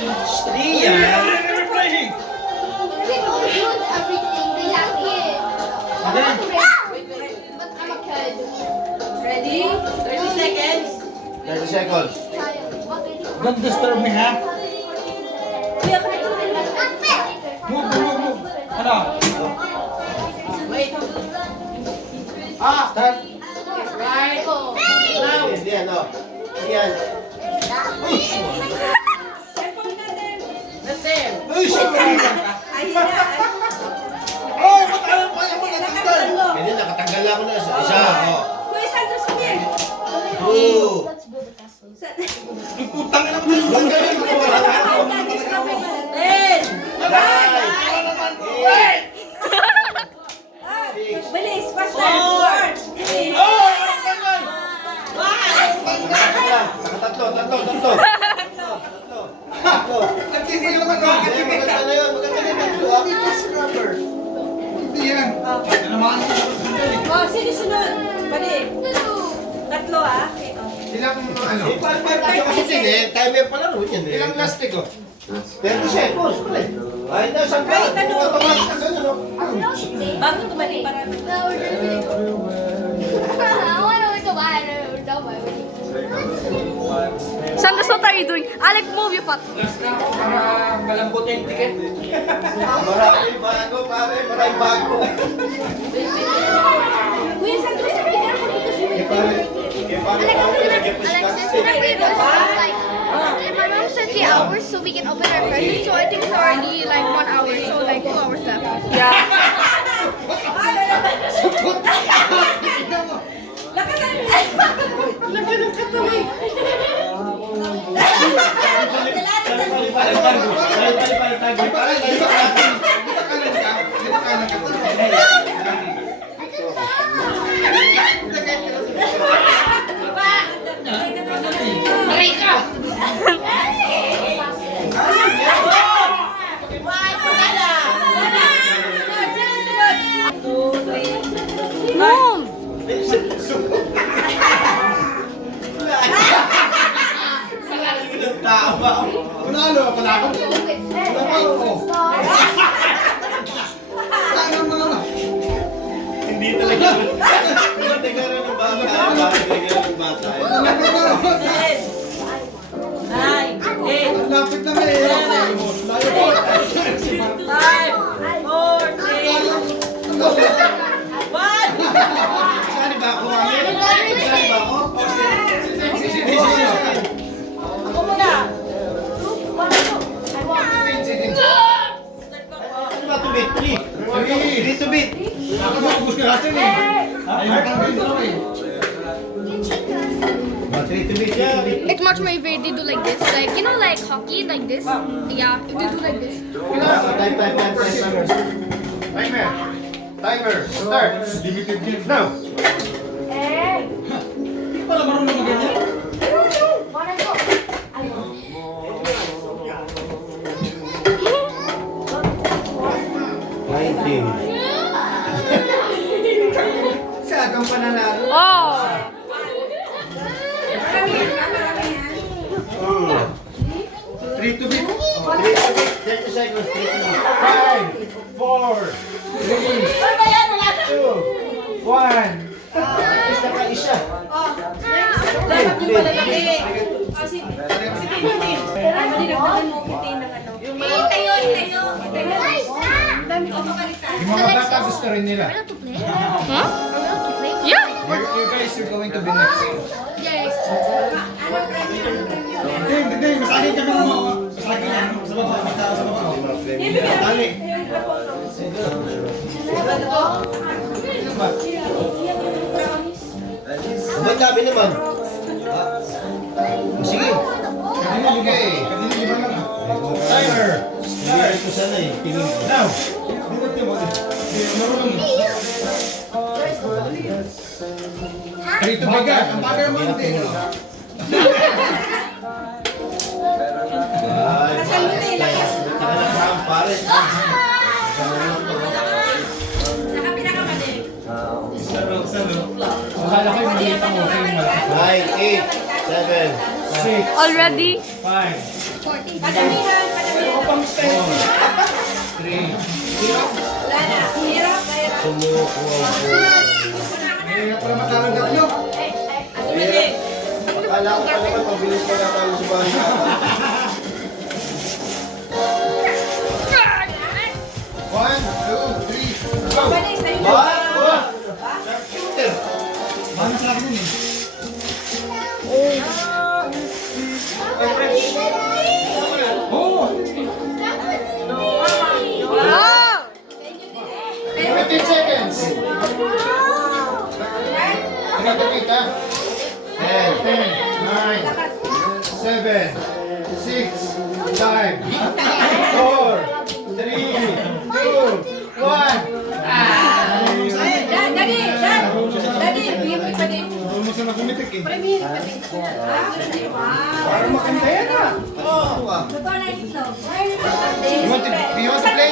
Ria! They all use everything. They have it. But I'm a kid. Ready? 30 seconds. 30 seconds. Don't disturb me, ha? Kuya, kami ko rin. Move. Ano? Wait. Start. Right. Now. Hindi, ano? Yan. That's it. Ay, syempre. Ayun na. Ay, matagal pa yung mga tanggal. Hindi, nakatanggal na ako na isa. Isa, oh. Kuya, Santos, come here. Two. Putang ina mo yung tanggal yun. Ten. Nine. Eight. Bilis, faster. Four. Three. Ay, ang tanggal. Nakatatlo. Tatlo. Nagtigil naman ka. Hindi, maganda na yun. Maganda na yun. Tatlo, ah. Hindi yan. Tinamaan ko sa tanggal eh. Oh, sino sunod? Bali. Tatlo ah. Okay, oh. Ilang ano? Eh, paano kasi din eh? Timer pala rin yan eh. Ilang plastic oh? 30 seconds, pre. Ay, na, saan ka? Wait, ano? Automatic na ganun, no? Bago tumali para. Santos, what are you doing? Alec, move your foot. Para malambot yung ticket. Maraming bago, pare. Maraming bago. Kuya, Santos, be careful dito si Eh, pare. My mom said 3 hours so we can open our presents. So I think it's already like 1 hour. So like 2 hours left. Yeah. Lakasan mo. Mom! Tama. Kunalo, pala ako. Hindi talaga. Hindi talaga rin ng bata. Bakit talaga ng bata? Nine, eight, Lapit na may five, four, three, one. Saan ba ako? Saan ba ako? Ako muna. Ano ba to beat? Three to beat. Nakapagpus ka natin eh. Ayaw tanggal ito eh. Three to beat. It's much more easier to do like this. Like, you know, like hockey, like this. Yeah, if you do like this. Timer. Start. Limited game. Now. Hindi pala marunong na ganyan. Sagang pananalo. Oh! Three to beat. 30 seconds. 5, 4, 3, 2, 1. Isa ka isa. Dapat yung malalaki. Si Tintin. Mali nagdagan mo kitin ng ano. Tayo. Dami ko makalitan. Yung mga bata gusto rin nila. Are we allowed to play? Huh? Are we allowed to play? Yeah! You guys are going to be next. Yes. Hindi. Masagin kami ng mga. Masagin yan. Sa baba. Sa baba. Dali. Ba't sabi naman? Sige. Kanina ligay eh. Kanina lima lang ah. Timer. Start. Ito sana eh. Tingin ko. Now. Hindi marunong eh. Three to beat. Ang bagal mo hindi. Ay, pare. Saka pinakamali. Akala ko yung maliit ang okay. 9, 8, 7, 6, Already? 5, Padamihan, padamihan. Wala na. Hirap, hirap. Mahirap pala matalang tatlo. Sige. Akala ko pa naman, pabilis ka na tayo sa bahay. One, two, three, go! Balik sa inyo. Shooter! Mahal sa akin yun eh. Oo! 15 seconds! Nagkakapit ha? 10, 9, 7, 6, 5, 4, 3, 2, 1. Daddy, Daddy, bigyan mo pa din. Marunong siya nakumitik eh. Premiere ka din. Parang makantera. Oo ka. Totoo na ito. You want to play?